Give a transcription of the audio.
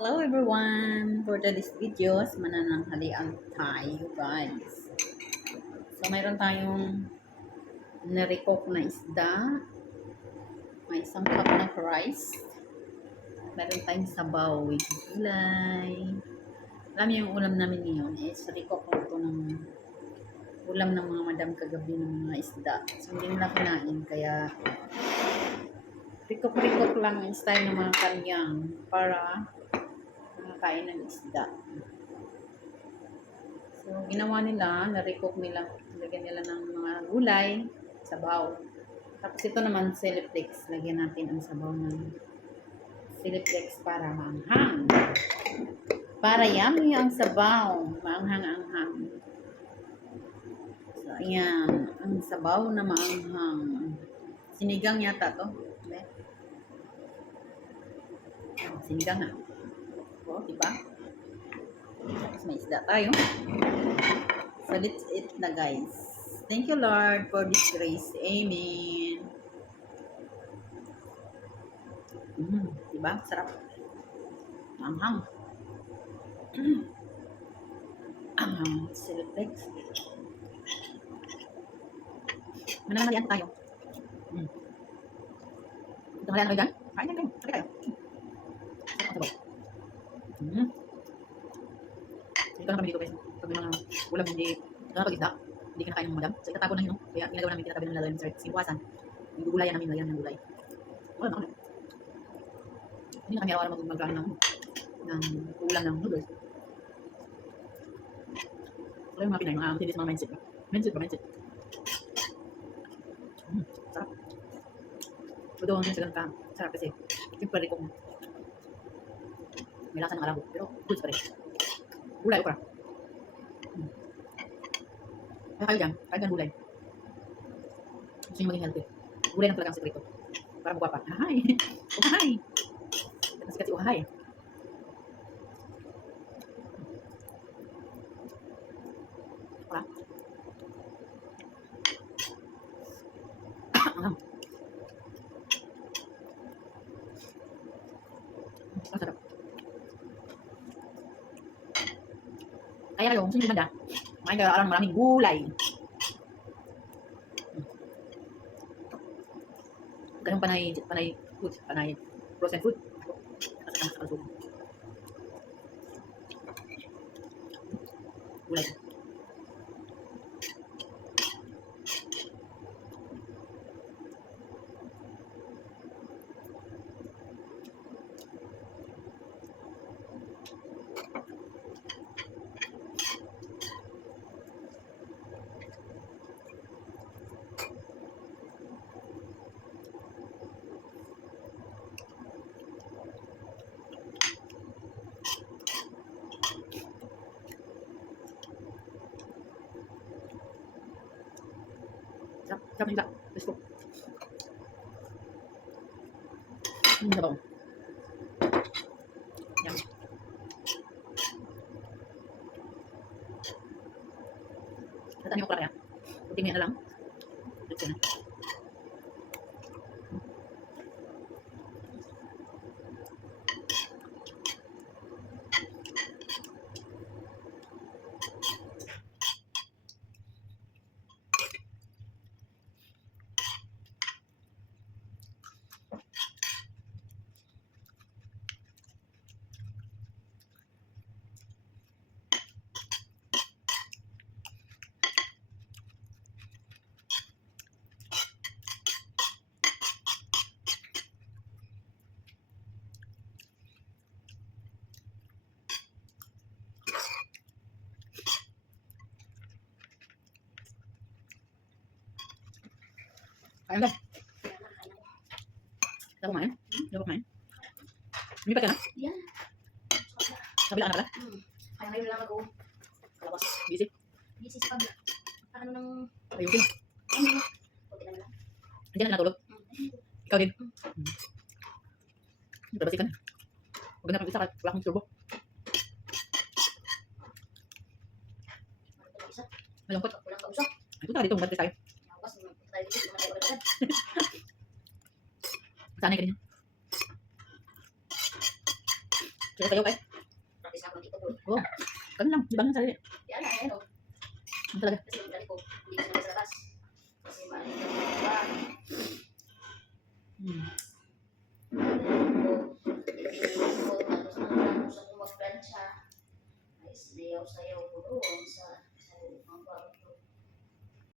Hello everyone! For today's videos, manananghalian tayo guys. So mayroon tayong narecook na isda, may isang cup ng rice, mayroon tayong sabaw with gulay. Alam niyo yung ulam namin ngayon is recook ko ito ng ulam ng mga madam kagabi ng mga isda. So hindi nila kinain kaya recook lang yung style ng mga kanyang para makakain ng isda. So, ginawa nila, na-recook nila, lagyan nila ng mga gulay, sabaw. Tapos ito naman, Celiplex. Lagyan natin ang sabaw ng Celiplex para maanghang. Para yummy ang sabaw. Maanghang-anghang. So, ayan. Ang sabaw na maanghang. Sinigang yata to. Okay. Sinigang na. O, diba? Tapos may isda tayo. So, let's eat na guys. Thank you Lord for this grace. Amen. Diba? Sarap. Anghang. Anghang. Celiplex. Mananghalian tayo. Mananghalian tayo dyan? Kain lang kayo. Sabi tayo. Sarap ang sabaw. Ito na kami dito guys. Pag may mga ulam hindi nakapag-isda, hindi ka nakain ng madam. So itatago na yun. No? Kaya ginagawa namin, tinatabi namin lalagyan ng sinuwasan. Yung gugulayan namin, lagyan ng gulay. Wala na kami. Hindi na kami araw-araw mag-ano ng ulam ng noodles. Wala yung mga Pinay, mga tinis, mga mindset. Mindset. Sarap. Ito ang sa ganun sarap kasi yung pwede kong may lasa ng arabo, pero goods pa rin. Gulay, okra. Kaya kayo dyan, kahit dyan gulay. Gusto nyo maging healthy. Gulay lang talaga ang sekreto. Para mukha pa. Ahay! Uhahay! Sikat si Uhahay. Okra. Ang sarap. Kaya kayo, kung sino yung banda, maraming gulay. Ganun panay food, panay frozen food. Kasi sa kalusog. Gulay. Sarap ng isda. Let's go. Sabaw. Yan. Nataan yung okra kaya. Kunting na lang. Let's go na. Kain lang. Dapat kumain? Dapat kumain? Lumipat ka na? Yan. Kabila ka na pala? Kaya ngayon lang ako. Kalabas. Busy. Busy sa pag... Ano nang... Ayusin. Okay na lang. Hindi na natulog. Ikaw din. Labas ka na. Huwag na kang isa. Wala kang turbo. Malungkot. Walang kausap. Ito tayo dito. Umatis tayo. Tapos, tayo dito. Naman tayo agad. Sanay ka din yan. Sige tayo kay. Practice ako ng TikTok doon. Oo. Kano lang, ibang ng sarili. Yan na, ayan o. Ano talaga? Kasi yung dali ko, hindi ko sinabas sa labas. Kasi maalit yung mga Hmm. tapos ang gusto kong mag-plancha. Ay, sayaw-sayaw ko doon sa